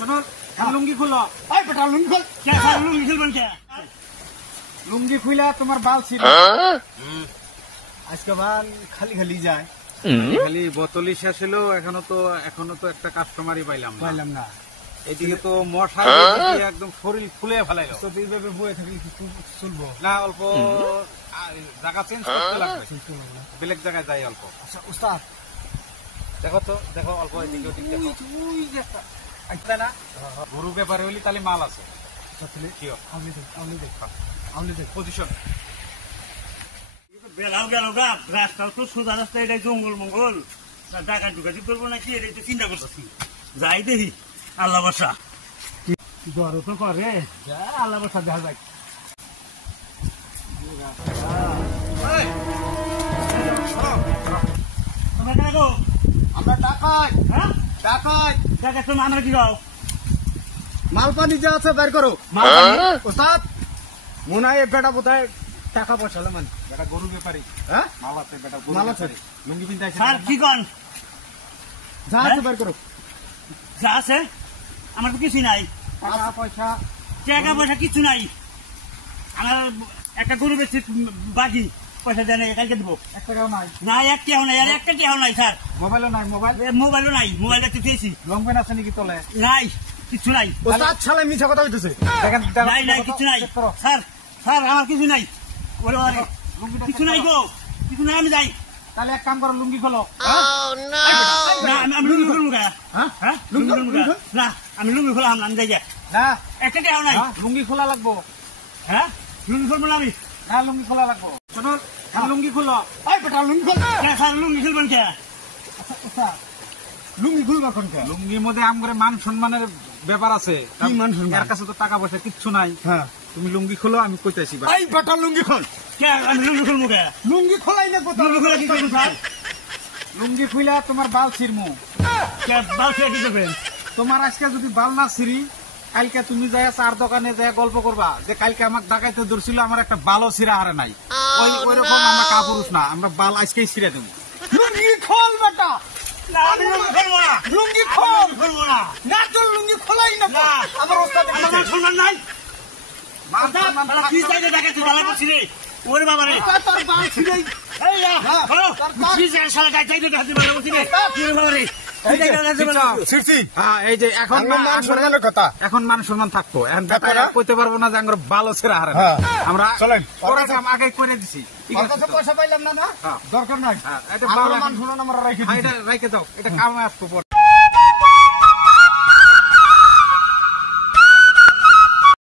শোনো লুঙ্গি খুলো। এই বেটা লুঙ্গি খোল। কে লুঙ্গি খুলবেন কে? লুঙ্গি খুইলা তোমার বাল ছিল আজকে বাল খালি খালি যায়। খালি বোতলই শেষ হলো, এখনো তো একটা কাস্টমারই পাইলাম না। এদিকে তো মশা একদম শরীর ফুলে ফেলাইলো। তো এইভাবে বয়ে থাকলে কি চলবো? না, অল্প জায়গা চেঞ্জ করতে লাগবে, বেলেগ জায়গায় যাই অল্প। আচ্ছা উস্তাদ দেখো অল্প এদিকে ওদিকে দেখো। ওই যে একটা আইতা না গরু ব্যাপারে হইলে তাহলে মাল আছে। কি আমলি দেখ পজিশন বেলাও গেল গা, রাস্তাও তো সোজা রাস্তা, এটা জঙ্গল মঙ্গল না, টাকা ঢুকাছি করবো নাকি এটাই তো চিন্তা করতেছি। যাই দেখি, আল্লাহ বর্ষা জ্বরও তো করে, যা আল্লাহ বর্ষা দেখা যাক। আমরা ডাকাত হ্যাঁ ডাকাত টাকা তো আমরা কি গাও মাল পানি যা আছে বের করো। উস্তাদ মনে হয় বেটা বোধহয় টাকা পয়সা মানে বেটা গরু ব্যাপারী হ্যাঁ মাল আছে, বেটা মাল আছে। লুঙ্গি পিনতে স্যার কি কন? যা আছে বের করো। যা আছে আমার তো কিছুই নাই, টাকা পয়সা টাকা পয়সা কিছু নাই। আমার একটা গরু বেশি বাকি পয়সা দেয় নাই, কালকে দেবো। 1 টাকাও নাই, না এক টাকাও নাই, আর একটা টাকাও নাই স্যার। মোবাইলও নাই। মোবাইল মোবাইলও নাই, মোবাইল একটু পেয়েছি লং পেন আছে নাকি তলে? নাই, কিছু নাই। উস্তাদ শালা মিছা কথা হইতেছে। দেখেন নাই নাই কিছু নাই স্যার, স্যার আমার কিছু নাই, ওরে ওরে কিছু নাই গো, কিছু নাই, আমি যাই। তাহলে এক কাম করো লুঙ্গি খোলো। না আমি লুঙ্গি খুলবো গা, হ্যাঁ হ্যাঁ লুঙ্গি খুলবো গা। না আমি লুঙ্গি খোলা আমি যাই গা, না একটা টাকাও নাই। লুঙ্গি খোলা লাগবো। হ্যাঁ লুঙ্গি খুলবো না আমি। না লুঙ্গি খোলা লাগবো। শোনো লুঙ্গি খুলো। এই বেটা লুঙ্গি খোল। কে স্যার লুঙ্গি খুলবেন কে? আচ্ছা উস্তাদ লুঙ্গি খুলবা কোন কে? লুঙ্গির মধ্যে আমগরে মান সম্মানের ব্যাপার আছে। কি মান সম্মান? এর কাছে তো টাকা পয়সা কিচ্ছু নাই। হ্যাঁ তুমি লুঙ্গি খুলো, আমি কইতাছি। এই বেটা লুঙ্গি খোল। কে আমি লুঙ্গি খুলবো কে? লুঙ্গি খোলাই না কোথাও। লুঙ্গি খুলে কি করবো স্যার? লুঙ্গি খুইলা তোমার বাল ছিড়মু। কে বাল খেয়ে কি করবেন? তোমার আজকে যদি বাল না ছিড়ি, কালকে তুমি যাই চার দোকানে যাই গল্প করবা যে কালকে আমাকে ডাকাইতে ধরছিল, আমার একটা বালও ছিঁড়া হারে নাই। ওই রকম আমরা কাপুরুষ না, আমরা বাল আজকেই ছিঁড়ে দেবো। লুঙ্গি খোল বেটা। না আমি লুঙ্গি খুলবো না, লুঙ্গি খোল। খুলবো না। না তোর লুঙ্গি খোলাই না। না আমার ওস্তাদ আমার মান সম্মান নাই। কি চাইতে দেখাচ্ছি ভালো করছি রে, ওরে বাবা রে। তোর বাল ছিড়াই। এই না, কি চাই সারা গাই চাইতে দেখাচ্ছি ভালো করছি রে, ওরে বাবা রে। ছিড়ছি। হ্যাঁ, এই যে এখন মান সম্মানের কথা। এখন মান সম্মান থাকতো, এখন বেটারা কইতে পারবো না যে আমার বালও ছিঁড়া হারে নাই। হ্যাঁ। আমরা চলেন। করে কাম আগে করে দিছি। ঠিক ওর আছে কাছে তো? পয়সা পাইলাম না না হ্যাঁ। দরকার নাই। হ্যাঁ, এটা আমার বাল মান সম্মান আমরা রাখি হ্যাঁ, দিছি। এটা রাইখে দাও, এটা কামে আসবো পরে।